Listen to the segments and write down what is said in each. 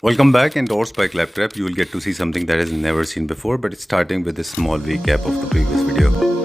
Welcome back, endorsed by Claptrap. You will get to see something that has never seen before, but it's starting with a small recap of the previous video.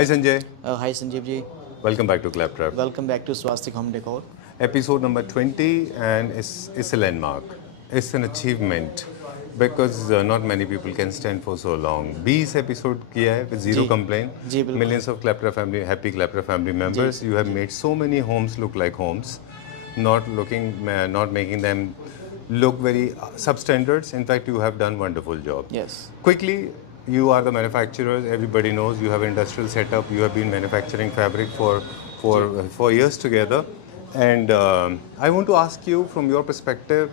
Hi Sanjay. Hi Sanjeev ji. Welcome back to Claptrap. Welcome back to Swastik Home Decor. Episode number 20, and it's a landmark. It's an achievement because not many people can stand for so long. 20 episode किया है with zero complaint. जी बिल्कुल. Millions of Claptrap family, happy Claptrap family members. You have made so many homes look like homes, not making them look very substandards. In fact, you have done wonderful job. Yes. Quickly, you are the manufacturers. Everybody knows you have industrial setup. You have been manufacturing fabric for years together. And I want to ask you, from your perspective,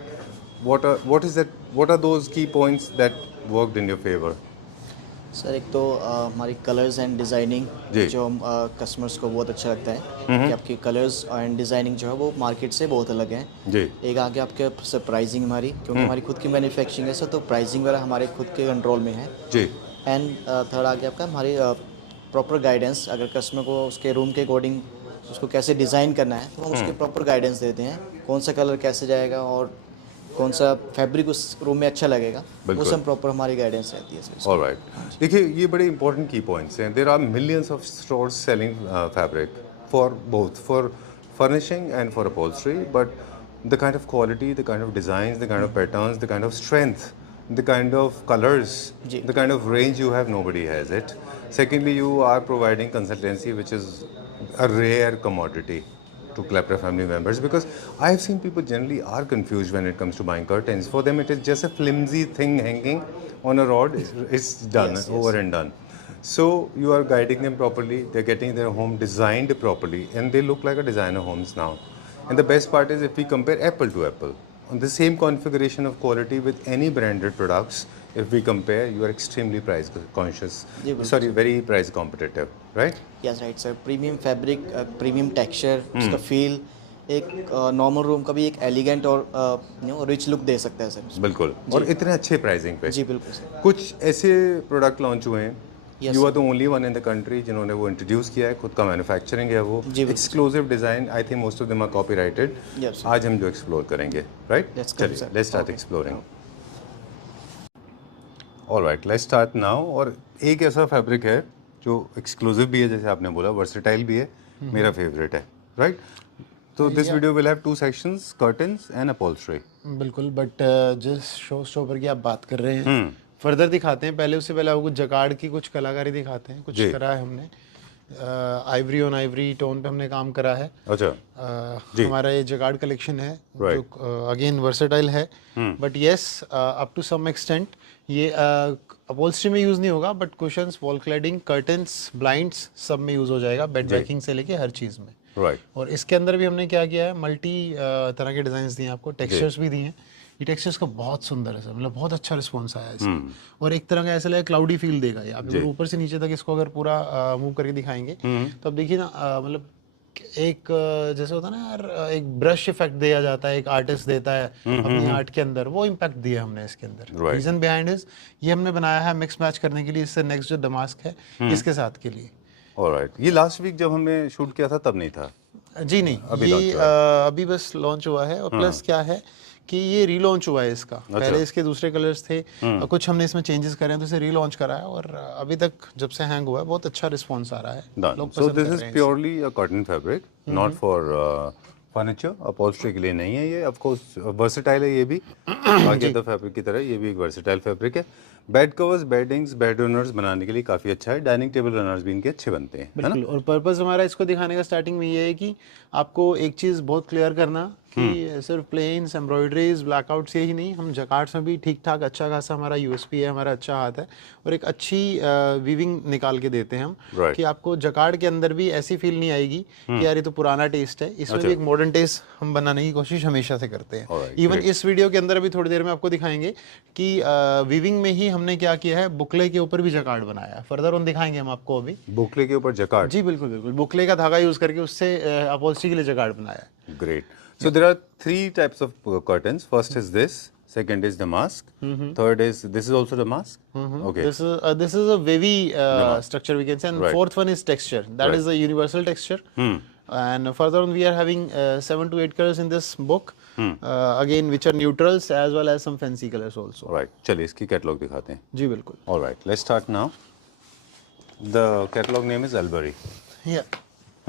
what are those key points that worked in your favor? Sir एक तो हमारी colours and designing जी. जो customers को बहुत अच्छा लगता है कि आपकी कलर्स एंड डिज़ाइनिंग जो है वो मार्केट से बहुत अलग है. जी. एक आगे आपके सर प्राइसिंग हमारी, क्योंकि हमारी खुद की मैन्युफैक्चरिंग है सर, तो प्राइसिंग वगैरह हमारे खुद के कंट्रोल में है. जी. एंड थर्ड आगे आपका हमारी प्रॉपर गाइडेंस, अगर कस्टमर को उसके रूम के अकॉर्डिंग उसको कैसे डिज़ाइन करना है तो हम उसके प्रॉपर गाइडेंस देते हैं, कौन सा कलर कैसे जाएगा और कौन सा फैब्रिक उस रूम में अच्छा लगेगा, वो सब प्रॉपर हमारी गाइडेंस रहती है सर. ऑलराइट. देखिए, ये बड़े इंपॉर्टेंट की पॉइंट्स हैं. There are millions of stores selling fabric for both, for furnishing and for upholstery, but the kind of quality, the kind of designs, the kind of patterns, the kind of strength the kind of colors, जी. the kind of range you have, nobody has it. Secondly, you are providing consultancy, which is a rare commodity to Klepra family members, because I have seen people generally are confused when it comes to buying curtains. For them, it is just a flimsy thing hanging on a rod. It's done, Yes, yes. over and done. So you are guiding them properly. They're getting their home designed properly, and they look like a designer homes now. And the best part is, if we compare apple to apple, on the same configuration of quality with any branded products, if we compare, you are extremely price conscious. जी, बिल्कुल Sorry, very price competitive, right? Yes right sir, premium fabric, premium texture, उसका feel एक normal room का भी एक elegant और rich look दे सकता है sir. बिल्कुल, और इतने अच्छे प्राइसिंग पे। जी बिल्कुल सर। कुछ ऐसे प्रोडक्ट लॉन्च हुए हैं, Yes, you are the only one in the country जिन्होंने वो इंट्रोड्यूस किया है, खुद का मैन्युफैक्चरिंग है वो, जी, बिल्कुल। Exclusive design, I think most of them are copyrighted. Yes, sir. आज हम जो एक्सप्लोर करेंगे, राइट? Let's come, चलिए, sir. Let's start Okay. Exploring. Alright, let's start now. और एक ऐसा फैब्रिक है जो एक्सक्लूसिव भी है, जैसे आपने बोला, वर्सेटाइल भी है, मेरा फेवरेट है, राइट? तो this video will have 2 sections, curtains and upholstery. बिल्कुल, बट जिस शो स्टॉपर की आप बात कर रहे हैं, फर्दर दिखाते हैं। पहले उससे पहले आपको जकार्ड की कुछ कलाकारी दिखाते हैं। कुछ जी। करा है हमने, आइवरी ऑन आइवरी टोन पे हमने काम करा है। अच्छा, जी। हमारा ये जकार्ड कलेक्शन है, Right. जो अगेन वर्सेटाइल है, but yes up to some extent ये अपहोल्स्ट्री में यूज़ नहीं होगा, but cushions, wall cladding, curtains, blinds सब में यूज़ हो जाएगा, बेड बैकिंग से लेके हर चीज़ में। राइट, और इसके अंदर भी हमने क्या किया है, मल्टी तरह के डिज़ाइन दिए हैं आपको, टेक्सचर्स भी दिए हैं। ये टेक्सचर्स का बहुत सुंदर है सर, मतलब बहुत अच्छा रिस्पॉन्स आया है इसका। और एक तरह का ऐसा लगे क्लाउडी फील देगा ये। आप अगर ऊपर से नीचे तक इसको अगर पूरा मूव करके दिखाएंगे, तो अब देखिए ना, मतलब एक जैसे होता है ना यार, एक ब्रश इफेक्ट दिया जाता है, एक आर्टिस्ट देता है अपनी आर्ट के अंदर, वो इम्पैक्ट दिया हमने इसके अंदर। Right. रीजन बिहाइंड इज, ये हमने बनाया है मिक्स मैच करने के लिए, इससे नेक्स्ट जो दमास्क है इसके साथ के लिए। ऑलराइट। ये लास्ट वीक जब हमने शूट किया था तब नहीं था? जी नहीं, अभी ये अभी बस लॉन्च हुआ है। और प्लस क्या है कि ये रीलॉन्च हुआ है इसका। पहले इसके दूसरे कलर्स थे, कुछ हमने इसमें चेंजेस करे हैं, तो इसे रीलॉन्च करा है। और अभी तक जब से हैंग हुआ है, बहुत अच्छा रिस्पांस आ रहा है। लोग सो पसंद दिस कर इज रहे हैं purely a cotton fabric, not for furniture, upholstery के लिए नहीं है ये। ऑफ कोर्स वर्सेटाइल है ये भी, बाकी अदर फैब्रिक की तरह ये भी एक वर्सेटाइल फैब्रिक है। Bed covers, weddings, bed runners बनाने के लिए काफ़ी अच्छा है। डाइनिंग टेबल रनर्स भी इनके अच्छे बनते हैं, है ना? बिल्कुल। और पर्पस हमारा इसको दिखाने का स्टार्टिंग में ये है कि आपको एक चीज़ बहुत क्लियर करना कि सिर्फ प्लेन्स, एम्ब्रॉयडरीज, ब्लैकआउट्स यही नहीं, हम जकार्ड्स में भी ठीक ठाक अच्छा खासा हमारा यूएसपी है, हमारा अच्छा हाथ है। और एक अच्छी वीविंग निकाल के देते हैं हम, Right. कि आपको जकार्ड के अंदर भी ऐसी फील नहीं आएगी कि यार ये तो पुराना टेस्ट है। इसमें भी एक मॉडर्न टेस्ट हम बनाने की कोशिश हमेशा से करते हैं। Alright, इवन इस वीडियो के अंदर अभी थोड़ी देर में आपको दिखाएंगे कि वीविंग में ही हमने क्या किया है, बुकले के ऊपर भी जकार्ड बनाया है। फर्दर ऑन दिखाएंगे हम आपको अभी। बुकले के ऊपर जकार्ड? जी बिल्कुल बिल्कुल, बुकले का धागा यूज करके उससे अपहोल्स्ट्री के लिए जकार्ड बनाया है। Great. So there are 3 types of curtains. First is this, second is damask, third is, this is also damask? Okay. This is a wavy structure we can say, and Right. fourth one is texture. That Right. is a universal texture. And further on, we are having 7 to 8 colors in this book. Again, which are neutrals as well as some fancy colors also. Right. चलिए इसकी catalogue दिखाते हैं। जी बिल्कुल। All right. Let's start now. The catalog name is Albury. Yeah.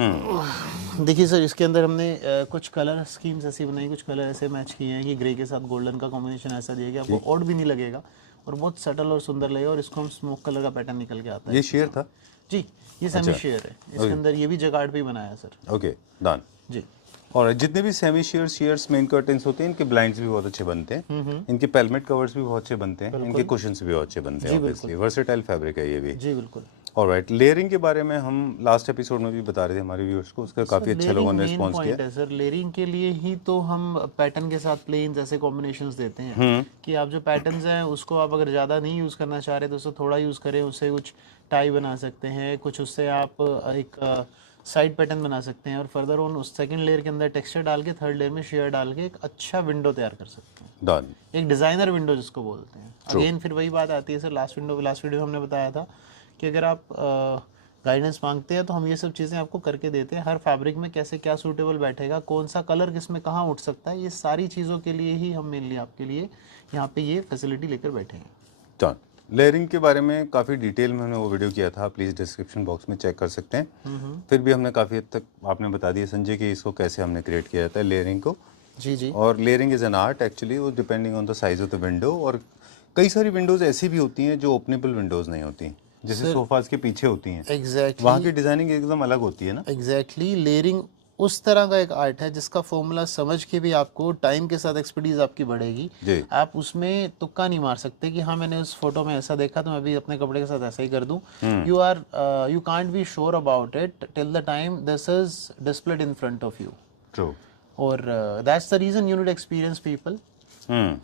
देखिए sir, इसके अंदर हमने कुछ कलर स्कीम्स ऐसी बनाई, कुछ कलर ऐसे मैच किए हैं कि ग्रे के साथ गोल्डन का कॉम्बिनेशन ऐसा दिया कि आपको ऑड भी नहीं लगेगा और बहुत सटल और सुंदर लगेगा। और इसको हम स्मोक कलर का पैटर्न निकल के आता है। ये शेयर था? जी, ये सेमी शेयर है। इसके अंदर ये भी जकार्ड पे ही बनाया है सर। Okay, done. जी। और जितने भी सेमी शेयर्स मेन कर्टेंस होते हैं, इनके ब्लाइंड्स भी बहुत अच्छे बनते हैं, इनके पेलमेट कवर्स भी बहुत अच्छे बनते हैं, इनके कुशन्स भी बहुत अच्छे बनते हैं। ऑब्वियसली वर्सेटाइल फैब्रिक है ये भी। जी बिल्कुल। ऑलराइट, लेयरिंग के बारे में हम लास्ट एपिसोड में भी बता रहे थे हमारे व्यूअर्स को, उसका काफी अच्छा लोगों ने रिस्पांस किया है सर। लेयरिंग के लिए ही तो हम पैटर्न के साथ प्लेन्स ऐसे कॉम्बिनेशंस देते हैं कि आप जो पैटर्न्स हैं उसको आप अगर ज़्यादा नहीं यूज़ करना चाह रहे तो उसको थोड़ा यूज़ करें, उससे कुछ टाई बना सकते हैं, कुछ उससे आप एक साइड पैटर्न बना सकते हैं। और फर्दर ऑन उस सेकंड लेयर के अंदर टेक्सचर डाल के, थर्ड लेयर में शेयर डाल के एक अच्छा विंडो तैयार कर सकते हैं। डन। एक डिज़ाइनर विंडो जिसको बोलते हैं। अगेन फिर वही बात आती है सर, लास्ट वीडियो हमने बताया था कि अगर आप गाइडेंस मांगते हैं तो हम ये सब चीज़ें आपको करके देते हैं। हर फैब्रिक में कैसे क्या सूटेबल बैठेगा, कौन सा कलर किस में कहाँ उठ सकता है, ये सारी चीज़ों के लिए ही हम मेनली आपके लिए यहाँ पे ये फैसिलिटी लेकर बैठे हैं। डन। लेयरिंग के बारे में काफ़ी डिटेल में हमने वो वीडियो किया था, प्लीज़ डिस्क्रिप्शन बॉक्स में चेक कर सकते हैं। फिर भी हमने काफ़ी हद तक आपने बता दिया संजय कि इसको कैसे हमने क्रिएट किया जाता है लेयरिंग को। जी जी। और layering is an art actually, वो depending on the size of the window और कई सारी विंडोज ऐसी भी होती हैं जो ओपनेबल विंडोज नहीं होती, जैसे सोफाज के पीछे होती हैं। एग्जैक्टली वहाँ की डिजाइनिंग एकदम अलग होती है ना। एग्जैक्टली लेयरिंग उस तरह का एक आर्ट है जिसका फॉर्मूला समझ के भी आपको टाइम के साथ एक्सपर्टीज आपकी बढ़ेगी। जी। आप उसमें तुक्का नहीं मार सकते कि हाँ मैंने उस फोटो में ऐसा देखा तो मैं भी अपने कपड़े के साथ ऐसा ही कर दूं। You can't be sure about it till the time this is displayed in front of you. True. और that's the reason you need experience people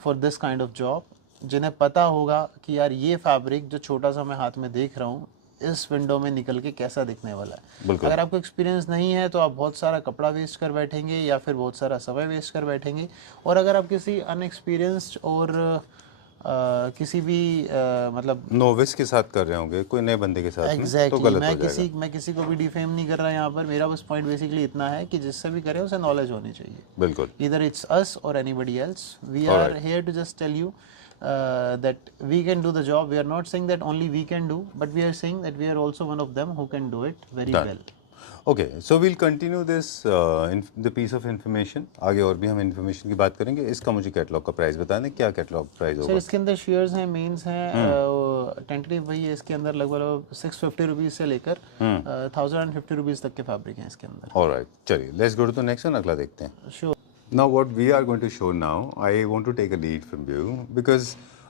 for this kind of job, जिन्हें पता होगा कि यार ये फैब्रिक जो छोटा सा मैं हाथ में देख रहा हूँ इस विंडो में निकल के कैसा दिखने वाला है। अगर आपको एक्सपीरियंस नहीं है तो आप बहुत सारा कपड़ा वेस्ट कर बैठेंगे या फिर बहुत सारा समय वेस्ट कर बैठेंगे। और अगर आप किसी अनएक्सपीरियंस्ड और किसी भी मतलब नोविस के साथ कर रहे होंगे, कोई नए बंदे के साथ में, तो एग्जैक्टली गलत हो जाएगा। मैं किसी को भी डिफेम नहीं कर रहा यहाँ पर। मेरा बस पॉइंट बेसिकली इतना है कि जिससे भी करें उसे नॉलेज होनी चाहिए। बिल्कुल। Either it's us or anybody else. We are here to just tell you that we can do the job. We are not saying that only we can do, but we are saying that we are also one of them who can do it very well. Okay, so we'll continue this the piece of information. आगे और भी हम information की बात करेंगे। इसका मुझे catalogue का प्राइस बता दें, क्या कैटलॉग प्राइस होगा? सर इसके अंदर शेयर्स हैं, मेंस हैं, टेंटेटिव वही है। इसके अंदर लगभग 650 रुपीज़ से लेकर 1050 रुपीज़ तक के फैब्रिक हैं इसके अंदर। ऑलराइट, चलिए let's go to the next one, अगला देखते हैं। Sure. Now what we are going to show now, I want to take a lead from you because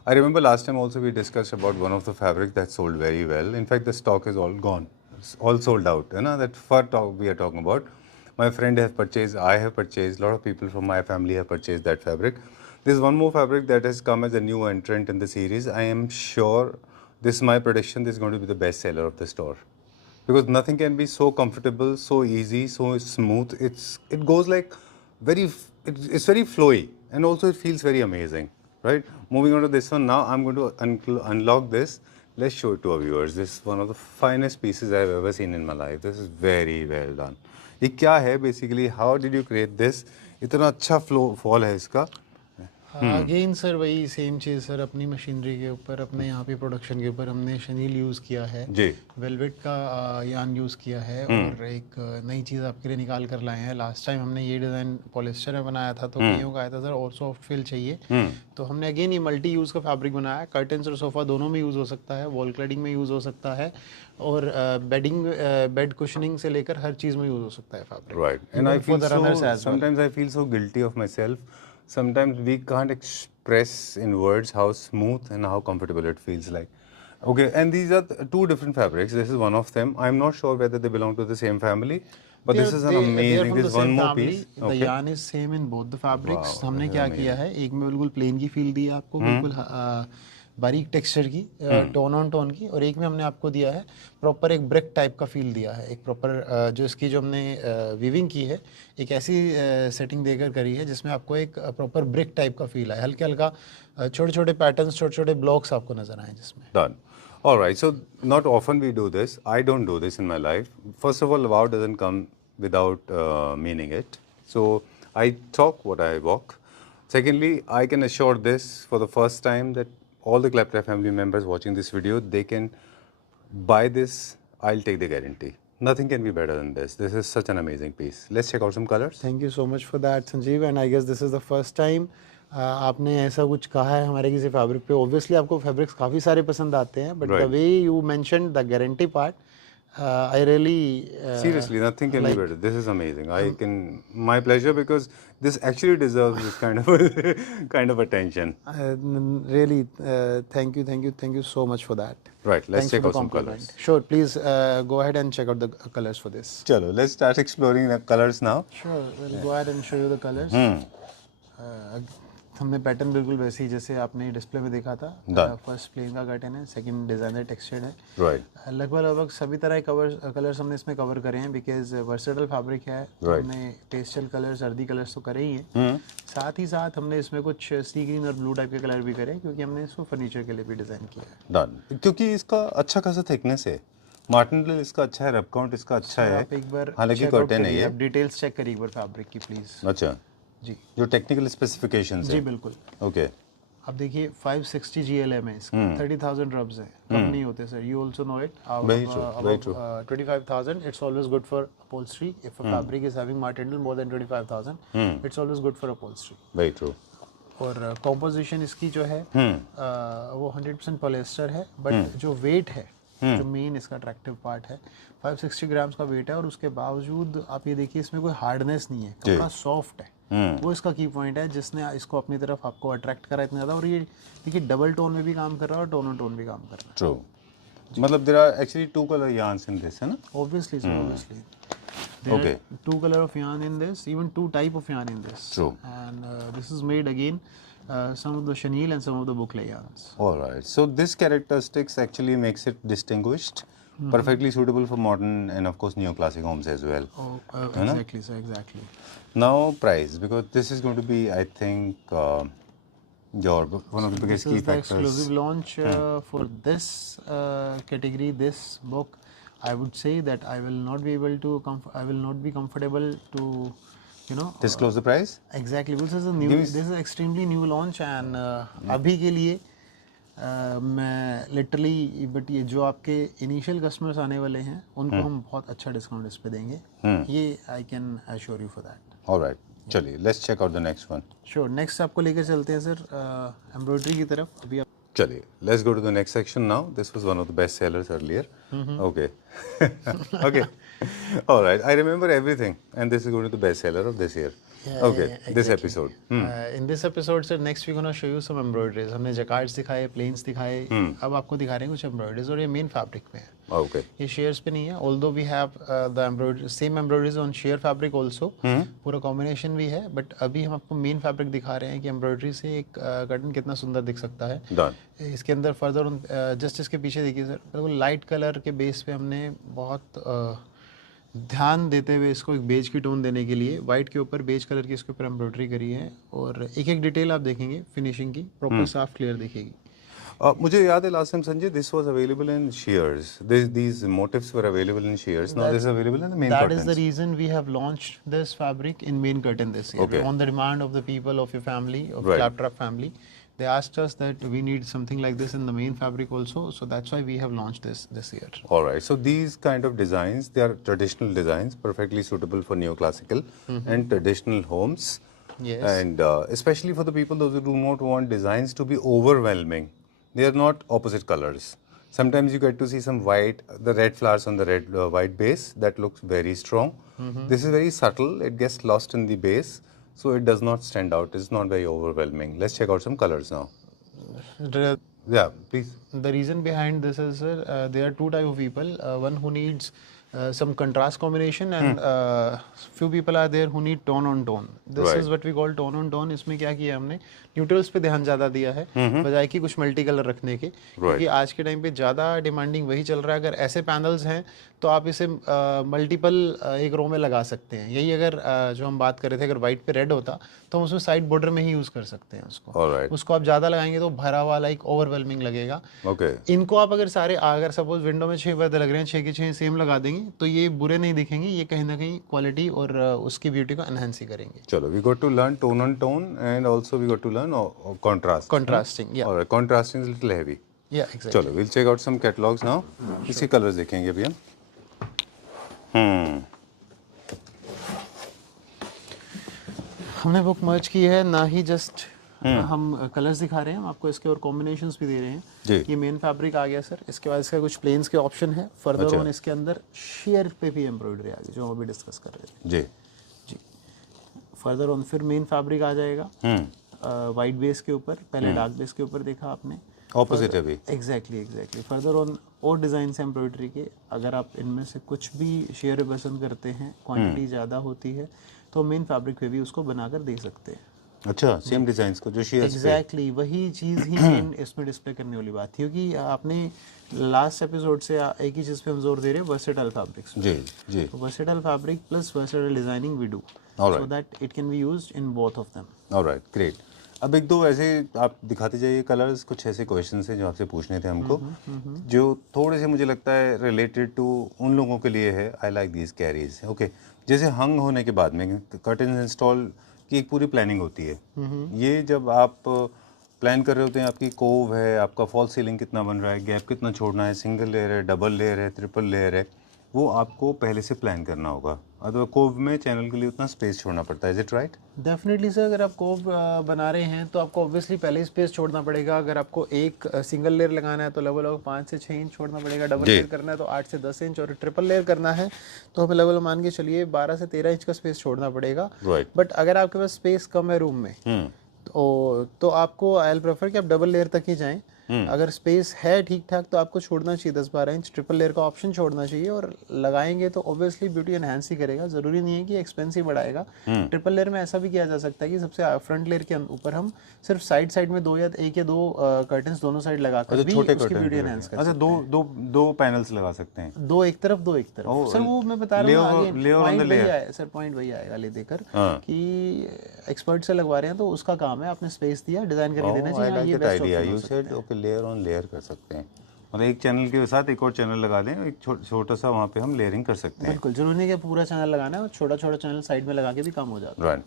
I remember last time also we discussed about one of the fabric that sold very well. In fact, the stock is all gone, it's all sold out. You know that fur top we are talking about. My friend has purchased, I have purchased, a lot of people from my family have purchased that fabric. There's one more fabric that has come as a new entrant in the series. I am sure, this is my prediction, this is going to be the best seller of the store. Because nothing can be so comfortable, so easy, so smooth. It goes like it's very flowy and also it feels very amazing, right? Moving on to this one now, I'm going to unlock this. Let's show it to our viewers. This is one of the finest pieces I've ever seen in my life. This is very well done. ये क्या है basically? How did you create this? इतना अच्छा fall है इसका। Again sir वही same चीज़ sir, अपनी machinery के ऊपर, अपने यहाँ पे प्रोडक्शन के ऊपर हमने शनील यूज़ किया है जी, वेलवेट का यान यूज़ किया है और एक नई चीज़ आपके लिए निकाल कर लाए हैं। लास्ट टाइम हमने ये डिज़ाइन पॉलिस्टर में बनाया था तो कईयों का आया था सर और सॉफ्ट फील चाहिए, तो हमने अगेन ये मल्टी यूज़ का फैब्रिक बनाया है। कर्टन्स और सोफ़ा दोनों में यूज़ हो सकता है, वॉल क्लैडिंग में यूज़ हो सकता है और बेड कुशनिंग से लेकर हर चीज़ में यूज़ हो सकता है fabric. right. And I feel so, sometimes I feel so guilty of myself. Sometimes we can't express in words how smooth and how comfortable it feels like. Okay, and these are two different fabrics. This is one of them. I'm not sure whether they belong to the same family, but this is an amazing. This is one more piece. The yarn is same in both the fabrics. हमने क्या किया है, एक में बिल्कुल plane की feel दी है आपको, बिल्कुल बारीक टेक्सचर की, टोन ऑन टोन की, और एक में हमने आपको दिया है प्रॉपर एक ब्रिक टाइप का फील दिया है। एक प्रॉपर जो इसकी जो हमने वीविंग की है एक ऐसी सेटिंग देकर करी है जिसमें आपको एक प्रॉपर ब्रिक टाइप का फील है। हल्के हल्का छोटे छोटे पैटर्न्स, छोटे छोटे ब्लॉक्स आपको नजर आए जिसमें। Done. All right. So not often we do this. I don't do this in my life. First of all, wow doesn't come without meaning it. So I talk what I walk. Secondly, I can assure this for the first time that all the Claptrap family members watching this video, they can buy this. I'll take the guarantee. Nothing can be better than this. This is such an amazing piece. Let's check out some colors. Thank you so much for that, Sanjeev. And I guess this is the first time आपने ऐसा कुछ कहा है हमारे किसी fabric पे। Obviously आपको fabrics काफ़ी सारे पसंद आते हैं, but the way you mentioned the guarantee part, I really seriously, nothing can be better. This is amazing. My pleasure, because this actually deserves this kind of attention. Really thank you so much for that. Right, let's Thanks check for out the some compliment. colors. Sure, please go ahead and check out the colors for this. Chalo, let's start exploring the colors now. Sure, we'll go ahead and show you the colors. हमने pattern बिल्कुल वैसे ही जैसे आपने display में देखा था। First plane का curtain है, सेकंड डिजाइनर टेक्सचर्ड है। Right. लगभग सभी तरह के कलर्स हमने इसमें कवर करे हैं बिकॉज वर्सेटाइल फैब्रिक है। हमने पेस्टल कलर्स, अर्दी कलर्स तो करे ही हैं, साथ ही साथ हमने इसमें कुछ सी ग्रीन और ब्लू टाइप के कलर भी करे क्योंकि हमने इसको फर्नीचर के लिए भी डिजाइन किया है। Done. क्योंकि इसका अच्छा खासा थिकनेस है, मार्टिनल इसका अच्छा है, रब काउंट इसका अच्छा है। आप एक बार हालांकि कर्टन है ये। आप डिटेल्स चेक करिए एक बार फैब्रिक की प्लीज। अच्छा जी, जो टेक्निकल स्पेसिफिकेशंस जी है। बिल्कुल। ओके, आप देखिए 560 GLM है इसका, 30,000 रब्स है, कम नहीं होते sir, you also know it. Very true, very true. 25,000 it's always good for upholstery. If a fabric is having martindale more than 25,000 it's always good for upholstery. very true. और composition इसकी जो है वो 100% polyester है, but जो wait है, जो main इसका अट्रैक्टिव पार्ट है, 560 ग्राम्स का वेट है, और उसके बावजूद आप ये देखिए इसमें कोई हार्डनेस नहीं है, कपड़ा सॉफ्ट है। वो इसका की पॉइंट है जिसने इसको अपनी तरफ आपको अट्रैक्ट करा इतना ज़्यादा। और ये देखिए डबल टोन में भी काम कर रहा है और टोन टोन भी काम कर रहा है। ट्रू, मतलब there are actually 2 color yarns in this, है ना? Obviously, sir, obviously. There Okay. are 2 color of yarn in this, even 2 type of yarn in this. True. And this is made again, some of the chenille and some of the boucle yarns. All right. So this characteristics actually makes it distinguished, perfectly suitable for modern and of course neoclassic homes as well. Oh, exactly, sir, exactly. Now price, because this is going to be, I think, your one of the biggest This key is the factors. exclusive launch for this category, this book. I would say that I will not be able to, I will not be comfortable to, you know. Disclose the price. Exactly. This is a new. This is extremely new launch and अभी के लिए मैं literally, but ये जो आपके initial customers आने वाले हैं उनको हम बहुत अच्छा डिस्काउंट इस पे देंगे, ये I can assure you for that. All right. चलिए, let's check out the next one. Sure, next आपको लेकर चलते हैं सर एम्ब्रॉयडरी की तरफ। अभी आप चलिए, let's go to the next section now. This was one of the best sellers earlier. Okay. Okay. All right. I remember everything, and this is going to be the best seller of this year. Okay. This episode. In this episode sir next we gonna show you some embroideries. हमने jacquards दिखाए, planes दिखाए, अब आपको दिखा रहे हैं कुछ embroideries, और ये मेन फैब्रिक में है, Okay. ये शेयर्स पे नहीं है। Although we have the embroidery, same embroideries on sheer fabric also, पूरा कॉम्बिनेशन भी है, बट अभी हम आपको मेन फैब्रिक दिखा रहे हैं कि एम्ब्रॉयडरी से एक कर्टन कितना सुंदर दिख सकता है। Done. इसके अंदर फर्दर जस्ट इसके पीछे देखिए सर, बिल्कुल लाइट कलर के बेस पे हमने बहुत ध्यान देते हुए इसको एक बेज की टोन देने के लिए वाइट के ऊपर बेज कलर की इसके ऊपर एम्ब्रॉयडरी करी है, और एक एक डिटेल आप देखेंगे फिनिशिंग की प्रॉपर साफ क्लियर दिखेगी। मुझे याद है last time Sanjay, this was available in shears. These motifs were available in shears. Now this is available in the main That curtains. is the reason we have launched this fabric in main curtain this year. Okay. On the demand of the people of your family, of Right. Claptrap family, they asked us that we need something like this in the main fabric also, so that's why we have launched this year. All right. So these kind of designs, they are traditional designs, perfectly suitable for neoclassical and traditional homes. Yes. And especially for the people those who do not want designs to be overwhelming. They are not opposite colors. Sometimes you get to see some white, the red flowers on the red white base that looks very strong. This is very subtle. It gets lost in the base, so it does not stand out. It's not very overwhelming. Let's check out some colors now. Yeah, please. The reason behind this is there are two type of people. One who needs some contrast combination, and few people are there who need tone on tone. This Right. is what we call tone on tone. इसमें क्या किया हमने, neutrals पे ध्यान ज़्यादा दिया है बजाय कि कुछ मल्टी कलर रखने के, क्योंकि आज के टाइम पे ज़्यादा डिमांडिंग वही चल रहा है। अगर ऐसे पैनल्स हैं तो आप इसे मल्टीपल एक रो में लगा सकते हैं। यही अगर जो हम बात कर रहे थे, अगर वाइट पे रेड होता तो हम उसमें साइड बॉर्डर में ही यूज़ कर सकते हैं उसको। All right. उसको आप ज़्यादा लगाएंगे तो भरा वाला एक ओवरवेलमिंग लगेगा। Okay. इनको आप अगर सारे, अगर सपोज विंडो में 6 पर्दे लग रहे हैं, 6 के 6 सेम लगा देंगे तो ये बुरे नहीं दिखेंगे, ये कहीं ना कहीं क्वालिटी और उसकी ब्यूटी को एनहांस ही करेंगे। Chalo, we got to learn tone on tone, and also we got to learn contrast. Contrasting, yeah. All right. Contrasting is a little heavy. Yeah, exactly. चलो, we'll check out some catalogs now. इसके colours देखेंगे अभी हम। हमने book मर्ज की है, ना ही just हम कलर्स दिखा रहे हैं, हम आपको इसके और कॉम्बिनेशंस भी दे रहे हैं। जी। ये मेन फैब्रिक आ गया सर, इसके बाद इसका कुछ प्लेन्स के ऑप्शन है, फर्दर ऑन इसके अंदर शेयर पे भी एम्ब्रॉयडरी आ गई जो हम अभी डिस्कस कर रहे थे। जी। जी, फर्दर ऑन फिर मेन फैब्रिक आ जाएगा वाइट बेस के ऊपर, पहले डार्क बेस के ऊपर देखा आपने, ऑपोजिट है अभी। एग्जैक्टली। फर्दर ऑन और डिज़ाइन से एम्ब्रॉयडरी के, अगर आप इनमें से कुछ भी शेयर पसंद करते हैं, क्वांटिटी ज़्यादा होती है तो मेन फैब्रिक पे भी उसको बनाकर दे सकते हैं। अच्छा, सेम डिजाइन्स को जो शेयर्स पे। एग्जैक्टली वही चीज़ ही मेन इसमें डिस्प्ले करने वाली बात थी, क्योंकि आपने लास्ट एपिसोड से एक ही चीज़ पे हम जोर दे रहे हैं, वर्सेटाइल फैब्रिक्स। जी जी। Versatile fabric plus versatile designing we do, Alright. So that it can be used in both of them. Alright, great. अब एक दो ऐसे आप दिखाते जाइए कलर्स, कुछ ऐसे क्वेश्चंस हैं जो आपसे पूछने थे हमको, जो थोड़े से मुझे लगता है रिलेटेड टू उन लोगों के लिए है। I like these carries. Okay, जैसे हंग होने के बाद में कर्टन इंस्टॉल की एक पूरी प्लानिंग होती है। ये जब आप प्लान कर रहे होते हैं, आपकी कोव है, आपका फॉल सीलिंग कितना बन रहा है, गैप कितना छोड़ना है, सिंगल लेयर है, डबल लेयर है, ट्रिपल लेयर है, वो आपको पहले से प्लान करना होगा। तो कोव में चैनल के लिए उतना स्पेस छोड़ना पड़ता है, is it right? Definitely sir, अगर आप कोव बना रहे हैं तो आपको ऑब्वियसली पहले ही स्पेस छोड़ना पड़ेगा। अगर आपको एक सिंगल लेयर लगाना है तो लगभग 5 से 6 इंच छोड़ना पड़ेगा, डबल लेयर करना है तो 8 से 10 इंच, और ट्रिपल लेयर करना है तो हमें लगभग मान के चलिए 12 से 13 इंच का स्पेस छोड़ना पड़ेगा। बट अगर आपके पास स्पेस कम है रूम में तो आपको आई विल प्रेफर कि आप डबल लेयर तक ही जाएं। अगर स्पेस है ठीक ठाक तो आपको छोड़ना चाहिए 10-12 इंच, ट्रिपल लेयर का ऑप्शन छोड़ना चाहिए, और लगाएंगे तो ऑब्वियसली ब्यूटी एनहांस ही करेगा। जरूरी नहीं है कि एक्सपेंसिव बढ़ाएगा। ट्रिपल लेयर में ऐसा भी किया जा सकता है कि सबसे फ्रंट लेयर के ऊपर हम सिर्फ साइड में 2 या 1 या 2 कर्टन्स दोनों साइड लगाकर भी उसकी ब्यूटी एनहांस कर सकते हैं। दो पैनल्स लगा सकते हैं, 2 एक तरफ 2 एक तरफ। सर वो मैं बता रहा हूँ सर, पॉइंट वही आएगा ले देकर कि एक्सपर्ट से लगवा रहे हैं तो उसका काम है, आपने स्पेस दिया, डिजाइन करके देना चाहिए। ये बेस्ट ऑप्शन हो सकता है। लेयर ऑन लेयर कर सकते हैं, मतलब एक चैनल के साथ एक और चैनल लगा दें, एक छोटा सा वहाँ पे हम लेयरिंग कर सकते हैं। बिल्कुल, जरूरी नहीं कि पूरा चैनल लगाना है, और छोटा छोटा चैनल साइड में लगा के भी काम हो जाता है। Right,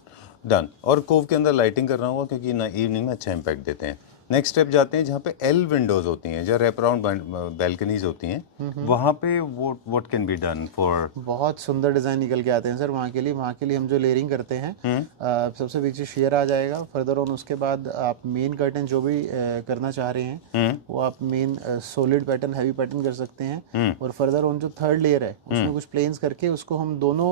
done. और कोव के अंदर लाइटिंग करना होगा क्योंकि ना इवनिंग में अच्छा इम्पैक्ट देते हैं। नेक्स्ट स्टेप जाते हैं जहाँ पे एल विंडोज होती हैं, जहाँ रैप अराउंड बैल्कनीज होती हैं, वहाँ पे what can be done for? बहुत सुंदर डिजाइन निकल के आते हैं सर वहाँ के लिए हम जो लेयरिंग करते हैं, सबसे पीछे शेयर आ जाएगा। फर्दर ऑन उसके बाद आप मेन कर्टन जो भी करना चाह रहे हैं वो आप main solid pattern, heavy pattern कर सकते हैं। और फर्दर ऑन जो थर्ड लेयर है उसमें कुछ प्लेन्स करके उसको हम दोनों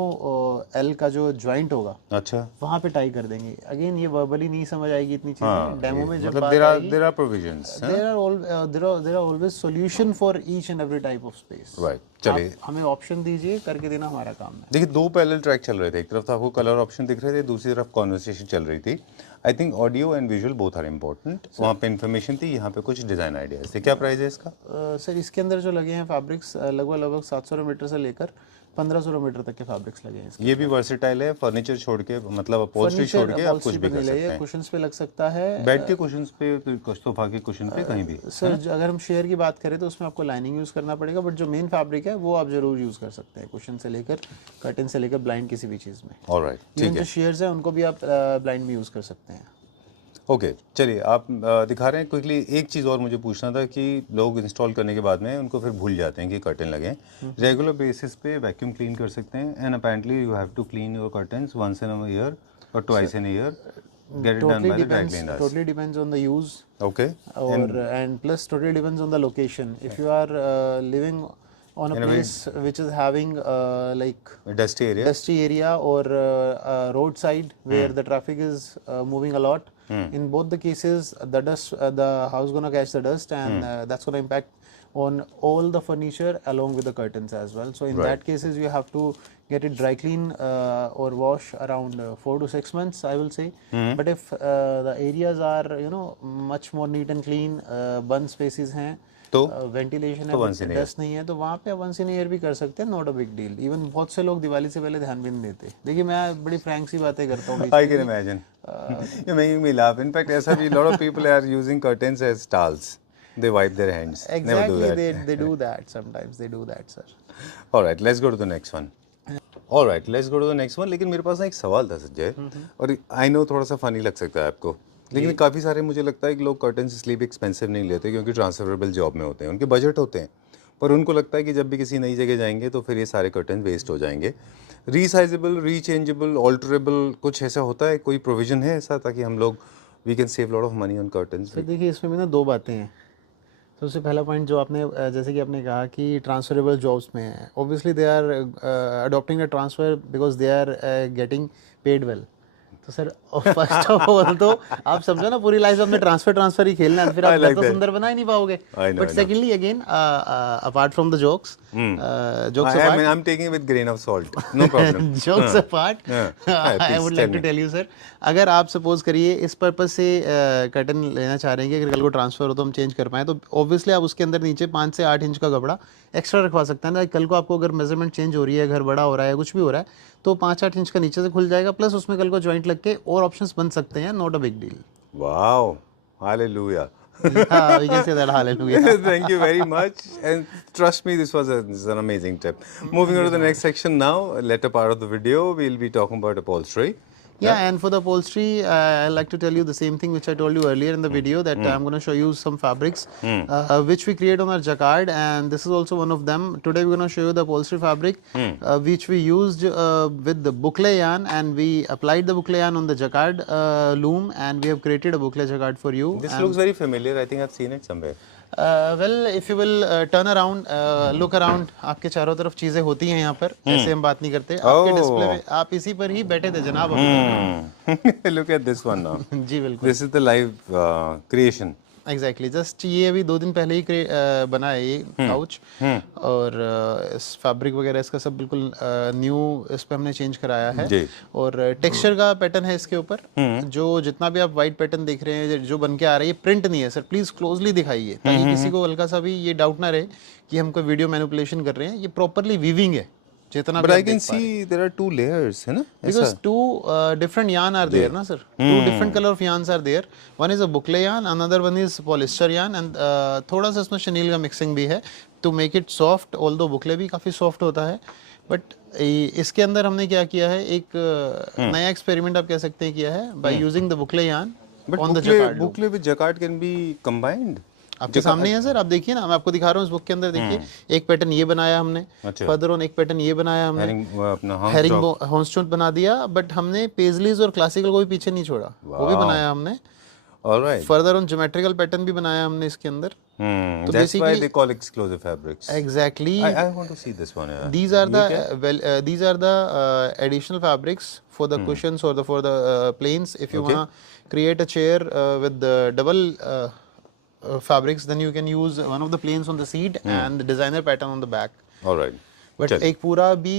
एल का जो ज्वाइंट होगा, अच्छा, वहाँ पे टाई कर देंगे। अगेन ये वर्बली नहीं समझ आएगी इतनी चीजें, डेमो में जब there are provisions, there are always solution for each and every type of space. Right. चलिए, हमें ऑप्शन दीजिए, करके देना हमारा काम है। देखिए 2 पैरेलल ट्रैक चल रहे थे, एक तरफ था आपको कलर ऑप्शन दिख रहे थे, दूसरी तरफ कॉन्वर्सेशन चल रही थी। I think audio and visual both are important. वहाँ पे इन्फॉर्मेशन थी, यहाँ पे कुछ डिजाइन आइडियाज थे। क्या प्राइस है इसका? सर इसके अंदर जो लगे हैं फैब्रिक्स लगभग 700 मीटर से लेकर 1500 मीटर तक के फैब्रिक्स लगे हैं। ये भी वर्सेटाइल है, फर्नीचर छोड़ के, मतलब अपहोल्स्ट्री छोड़ के आप कुछ भी कर सकते हैं। कुशन्स पे लग सकता है, बेड के कुशन्स पे, सोफा के कुशन पे, कहीं भी। सर अगर हम शेयर की बात करें तो उसमें आपको लाइनिंग यूज करना पड़ेगा, बट जो मेन फैब्रिक है वो आप जरूर यूज कर सकते हैं, कुशन से लेकर कर्टन से लेकर ब्लाइंड किसी भी चीज में। ऑलराइट, ठीक है। जो शेयर्स हैं उनको भी आप ब्लाइंड में यूज कर सकते हैं। ओके, चलिए आप दिखा रहे हैं क्विकली। एक चीज़ और मुझे पूछना था कि लोग इंस्टॉल करने के बाद में उनको फिर भूल जाते हैं कि कर्टन लगे। रेगुलर बेसिस पे वैक्यूम क्लीन कर सकते हैं, and apparently you have to clean your curtains once in a year और twice in a year, get it done by the dry cleaners. Totally depends on the use. Okay. And plus totally depends on the location. If you are living on a place which is having like a dusty area or roadside where the traffic is moving a lot, in both the cases the dust, the house gonna catch the dust, and that's gonna impact on all the furniture along with the curtains as well. So in that cases you have to get it dry clean or wash around 4 to 6 months, I will say. But if the areas are much more neat and clean, bund spaces हैं, तो ventilation है, dust नहीं है, तो वहाँ पे once in year भी कर सकते हैं, not a big deal. Even बहुत से लोग दिवाली से पहले ध्यान भी नहीं देते। देखिए मैं बड़ी फ्रैंक सी बातें करता हूँ। I can imagine. You're making me laugh. In fact, ऐसा भी lot of people are using curtains as towels. They wipe their hands. Exactly, Never do that. they do that. Sometimes they do that, sir. All right, let's go to the next one. All right, let's go to the next one. लेकिन मेरे पास ना एक सवाल था संजय, और I know थोड़ा सा funny लग सकता है आपको, लेकिन काफ़ी सारे मुझे लगता है कि लोग कर्टन्स इसलिए भी एक्सपेंसिव नहीं लेते क्योंकि ट्रांसफरेबल जॉब में होते हैं, उनके बजट होते हैं, पर उनको लगता है कि जब भी किसी नई जगह जाएंगे तो फिर ये सारे कर्टन वेस्ट हो जाएंगे। रीसाइजेबल, रीचेंजेबल, ऑल्टरेबल कुछ ऐसा होता है, कोई प्रोविजन है ऐसा, ताकि हम लोग we can save lot of money on curtains? तो देखिए इसमें भी ना 2 बातें हैं। सबसे पहला पॉइंट जो आपने जैसे कि आपने कहा कि ट्रांसफरेबल जॉब्स में है, obviously they are adopting the transfer because they are getting paid well. तो सर फर्स्ट ऑफ ऑल तो आप समझो ना, पूरी लाइफ आपने ट्रांसफर ही खेलना है, फिर आप घर तो सुंदर बना ही नहीं पाओगे। But secondly again apart from the jokes apart, I'm taking it with grain of salt, no problem. Jokes apart, I would like to tell you sir, अगर आप सपोज करिए इस पर्पज से कर्टन लेना चाह रहे हैं कि अगर कल को ट्रांसफर हो तो हम चेंज कर पाएँ, तो ऑब्वियसली आप उसके अंदर नीचे 5 से 8 इंच का कपड़ा एक्स्ट्रा रखवा सकते हैं ना। कल को आपको अगर मेजरमेंट चेंज हो रही है, घर बड़ा हो रहा है, कुछ भी हो रहा है, तो 5-8 इंच का नीचे से खुल जाएगा, प्लस उसमें कल को जॉइंट लग के और ऑप्शंस बन सकते हैं, not a big deal. Wow, hallelujah. Yeah, we can say that, hallelujah. Thank you very much, and trust me, this was an amazing tip. Moving on to the next section now, later part of the video, we'll be talking about upholstery. Yeah, and for the upholstery, I like to tell you the same thing which I told you earlier in the video that I'm going to show you some fabrics which we create on our jacquard, and this is also one of them. Today we're going to show you the upholstery fabric which we used with the boucle yarn, and we applied the boucle yarn on the jacquard loom, and we have created a boucle jacquard for you. This looks very familiar. I think I've seen it somewhere. Well, if you will turn around, look around, आपके चारों तरफ चीजें होती हैं यहाँ पर. ऐसे हम बात नहीं करते. आपके डिस्प्ले में आप इसी पर ही बैठे थे जनाब अभी. Look at this one now. जी बिल्कुल. This is the live creation. Exactly just ये अभी 2 दिन पहले ही बना है ये काउच, और इस फैब्रिक वगैरह इसका सब बिल्कुल न्यू इस पे हमने चेंज कराया है. और टेक्सचर का पैटर्न है इसके ऊपर. जो जितना भी आप वाइट पैटर्न देख रहे हैं जो बन के आ रहा है, ये प्रिंट नहीं है सर. प्लीज क्लोजली दिखाइए ताकि किसी को हल्का सा भी ये डाउट ना रहे कि हम कोई वीडियो मैनिपुलेशन कर रहे हैं. ये प्रॉपरली वीविंग है जितना. But I can see there are 2 layers, है ना? Because 2 different yarn are there, ना sir. 2 different color of yarns are there. One is a boucle yarn, another one is polyester yarn, and थोड़ा सा इसमें chenille का mixing भी है to make it soft. Although boucle भी काफी soft होता है, but इसके अंदर हमने क्या किया है, एक नया experiment आप कह सकते हैं किया है by using the boucle yarn on the jacquard. Boucle with jacquard can be combined. आपके सामने है सर, आप देखिए ना, मैं आपको दिखा रहा हूँ इस बुक के अंदर. देखिए एक पैटर्न ये बनाया हमने, फर्दर ऑन एक पैटर्न ये बनाया हमने, हेरिंग हॉर्नस्टोन बना दिया, बट हमने पेजलीज और क्लासिकल को भी पीछे नहीं छोड़ा. वो भी बनाया हमने. Alright. Further on geometrical pattern भी बनाया हमने इसके अंदर. तो that's why they call exclusive fabrics. Exactly. I want to see this one. Yeah. These are the additional fabrics for the cushions or for the planes. If you wanna create a chair with the double fabrics, then you can use one of the planes on the seat and the designer pattern on the back. All right. But एक पूरा भी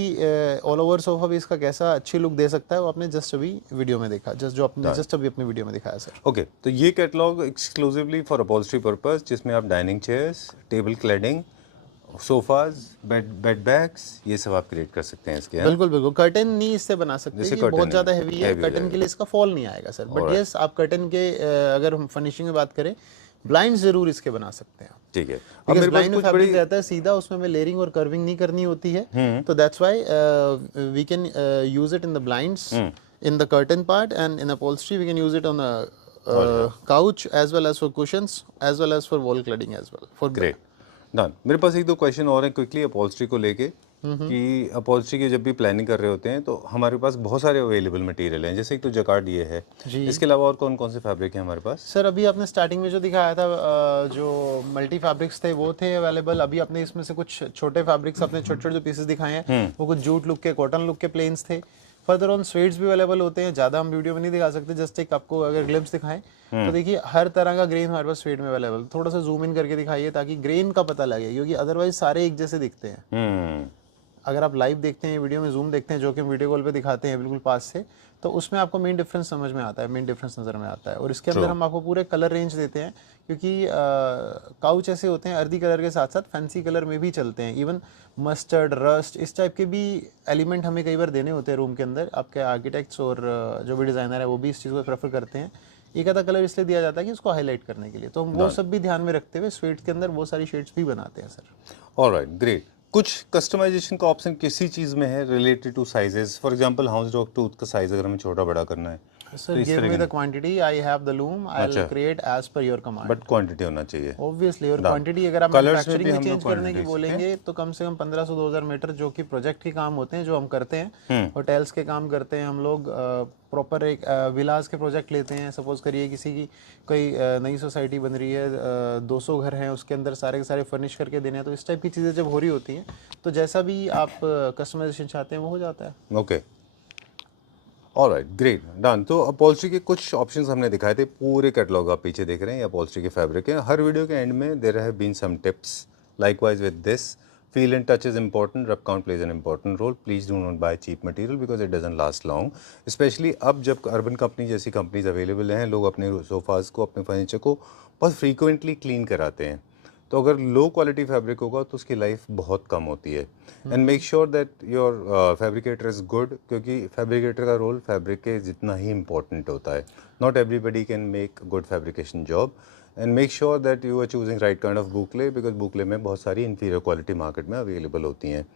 all over sofa भी इसका कैसा अच्छी look दे सकता है, वो आपने जस्ट अभी वीडियो में देखा, जस्ट अभी अपने वीडियो में दिखाया सर. ओके, तो ये catalogue exclusively for upholstery purpose, जिसमें आप dining chairs, table cladding, sofas, bed bags, ये सब आप क्रिएट कर सकते हैं इसके. बिल्कुल बिल्कुल. कर्टन नहीं इससे बना सकते, ये बहुत ज़्यादा हैवी है. कर्टन के लिए इसका फॉल नहीं आएगा सर. बट यस, आप कर्टन के अगर हम फिनिशिंग में बात करें, ब्लाइंड जरूर इसके बना सकते हैं. ठीक है. अब मेरे ब्लाइंड में फैब्रिक रहता है सीधा, उसमें हमें लेयरिंग और कर्विंग नहीं करनी होती है. तो that's why we can use it in the blinds, in the curtain part, and in upholstery we can use it on a couch as well as for cushions as well as for wall cladding as well for. Great, done. मेरे पास 1-2 question और हैं quickly upholstery को लेके, कि upholstery की जब भी प्लानिंग कर रहे होते हैं तो हमारे पास बहुत सारे अवेलेबल मटेरियल हैं. जैसे एक तो जकार्ड ये है, इसके अलावा और कौन कौन से फैब्रिक हैं हमारे पास? सर अभी आपने स्टार्टिंग में जो दिखाया था, जो मल्टी फैब्रिक्स थे वो थे अवेलेबल. अभी आपने इसमें से कुछ छोटे फैब्रिक्स, अपने छोटे छोटे जो पीसेस दिखाए हैं, वो कुछ जूट लुक के, कॉटन लुक के प्लेन्स थे. फर्दर ऑन स्वेट्स भी अवेलेबल होते हैं. ज़्यादा हम वीडियो में नहीं दिखा सकते, जस्ट एक आपको अगर ग्लिम्स दिखाएं तो देखिए हर तरह का ग्रेन हमारे पास स्वेट में अवेलेबल. थोड़ा सा जूम इन करके दिखाइए ताकि ग्रेन का पता लगे, क्योंकि अदरवाइज सारे एक जैसे दिखते हैं. अगर आप लाइव देखते हैं, वीडियो में जूम देखते हैं, जो कि हम वीडियो कॉल पे दिखाते हैं बिल्कुल पास से, तो उसमें आपको मेन डिफरेंस समझ में आता है, मेन डिफरेंस नज़र में आता है. और इसके अंदर हम आपको पूरे कलर रेंज देते हैं, क्योंकि काउच ऐसे होते हैं अर्दी कलर के साथ साथ फैंसी कलर में भी चलते हैं. इवन मस्टर्ड, रस्ट, इस टाइप के भी एलिमेंट हमें कई बार देने होते हैं रूम के अंदर. आपके आर्किटेक्ट्स और जो भी डिज़ाइनर है वो भी इस चीज़ को प्रेफर करते हैं. एक आधा कलर इसलिए दिया जाता है कि उसको हाईलाइट करने के लिए. तो हम वो सब भी ध्यान में रखते हुए स्वेट्स के अंदर वो सारी शेड्स भी बनाते हैं सर. Alright, great. कुछ कस्टमाइजेशन का ऑप्शन किसी चीज़ में है related two sizes? For example house dog tooth का साइज अगर हमें छोटा बड़ा करना है, Sir, give me the quantity. I have the loom. I'll create as per your command. But quantity होना चाहिए. Obviously, और क्वांटिटी अगर आप मैन्युफैक्चरिंग में चेंज करने की बोलेंगे तो कम से कम 1500-2000 मीटर, जो कि प्रोजेक्ट के काम होते हैं जो हम करते हैं. होटल्स के काम करते हैं हम लोग. प्रॉपर एक विलास के प्रोजेक्ट लेते हैं. सपोज करिए किसी की कोई नई सोसाइटी बन रही है, 200 घर हैं, उसके अंदर सारे के सारे फर्निश करके देने हैं. तो इस टाइप की चीज़ें जब हो रही होती हैं तो जैसा भी आप कस्टमाइजेशन चाहते हैं वो हो जाता है. Okay, alright, great, done. तो अपहोल्स्ट्री के कुछ ऑप्शंस हमने दिखाए थे. पूरे कैटलॉग आप पीछे देख रहे हैं, अपहोल्स्ट्री के फैब्रिक हैं. हर वीडियो के एंड में there have been some tips. Likewise with this, feel and touch is important, rub count plays an important role. Please do not buy cheap material because it doesn't last long. Especially अब जब urban company जैसी companies available हैं, लोग अपने sofas को, अपने furniture को बहुत फ्रीक्वेंटली क्लीन कराते हैं. तो अगर लो क्वालिटी फैब्रिक होगा तो उसकी लाइफ बहुत कम होती है. And make sure that your fabricator is good, क्योंकि फैब्रिकेटर का रोल फैब्रिक के जितना ही इम्पोर्टेंट होता है. Not everybody can make good fabrication job. And make sure that you are choosing right kind of boucle, because boucle में बहुत सारी इंफीरियर क्वालिटी मार्केट में अवेलेबल होती हैं.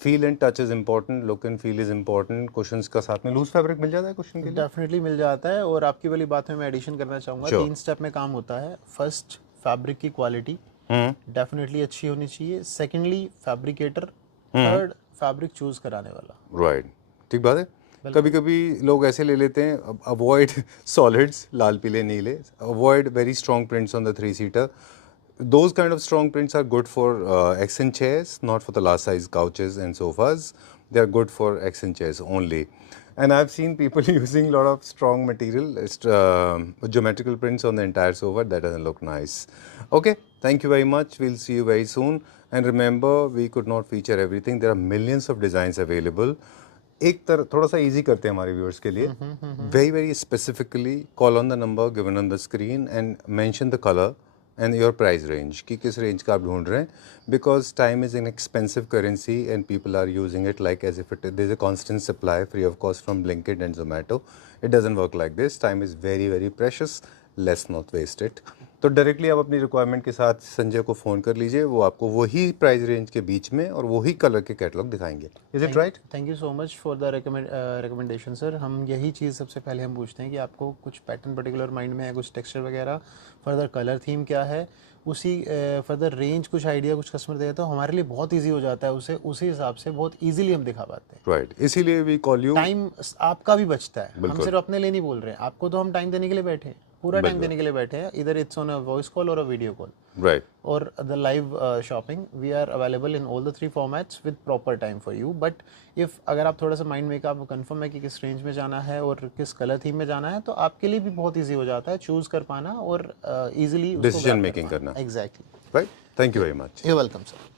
Feel and touch is important, look and feel is important. Cushions का साथ में loose fabric मिल जाता है कुशन के लिए? डेफिनेटली मिल जाता है। और आपकी वाली बात में मैं एडिशन करना चाहूँगा, Sure. 3 स्टेप में काम होता है। फर्स्ट, फैब्रिक की क्वालिटी डेफिनेटली अच्छी होनी चाहिए। Secondly, fabricator. Third, fabric choose कराने वाला। राइट, ठीक बात है। कभी कभी लोग ऐसे ले लेते हैं, अवॉइड सॉलिड्स, लाल पीले नीले, avoid very strong prints on the 3-seater. Those kind of strong prints are good for accent chairs, not for the large size couches and sofas. They are good for accent chairs only. And I've seen people using a lot of strong material, geometrical prints on the entire sofa. That doesn't look nice. Okay, thank you very much. We'll see you very soon. And remember, we could not feature everything. There are millions of designs available. एक थोड़ा सा easy करते हैं हमारे viewers के लिए। Very very specifically call on the number given on the screen and mention the colour and your price range कि किस रेंज का आप ढूंढ रहे हैं, because time is an expensive currency and people are using it like as if there's a constant supply free of cost from Blinkit and Zomato. It doesn't work like this. Time is very very precious. Let's not waste it. तो directly आप अपनी requirement के साथ संजय को phone कर लीजिए, वो आपको वही प्राइस रेंज के बीच में और वही कलर के कैटलॉग दिखाएंगे। Is it right? Thank you so much for the recommendation sir. हम यही चीज़ सबसे पहले हम पूछते हैं कि आपको कुछ पैटर्न पर्टिकुलर माइंड में है, कुछ टेक्सचर वगैरह, फर्दर कलर थीम क्या है, उसी फर्दर रेंज कुछ आइडिया कुछ कस्टमर दे तो हमारे लिए बहुत इजी हो जाता है, उसे उसी हिसाब से बहुत इजीली हम दिखा पाते हैं। राइट, इसीलिए वी कॉल यू। टाइम आपका भी बचता है, हम सिर्फ अपने लिए नहीं बोल रहे हैं, आपको तो हम टाइम देने के लिए बैठे हैं, पूरा टाइम देने के लिए बैठे हैं। इधर it's on a voice call और अ वीडियो कॉल, राइट, और the live shopping. We are available in all the 3 formats with proper time for you. But if अगर आप थोड़ा सा माइंड मेक आप कंफर्म है कि किस रेंज में जाना है और किस कलर थीम में जाना है, तो आपके लिए भी बहुत ईजी हो जाता है चूज कर पाना और इजीली डिसीजन मेकिंग करना। Exactly, right, thank you very much. You welcome sir.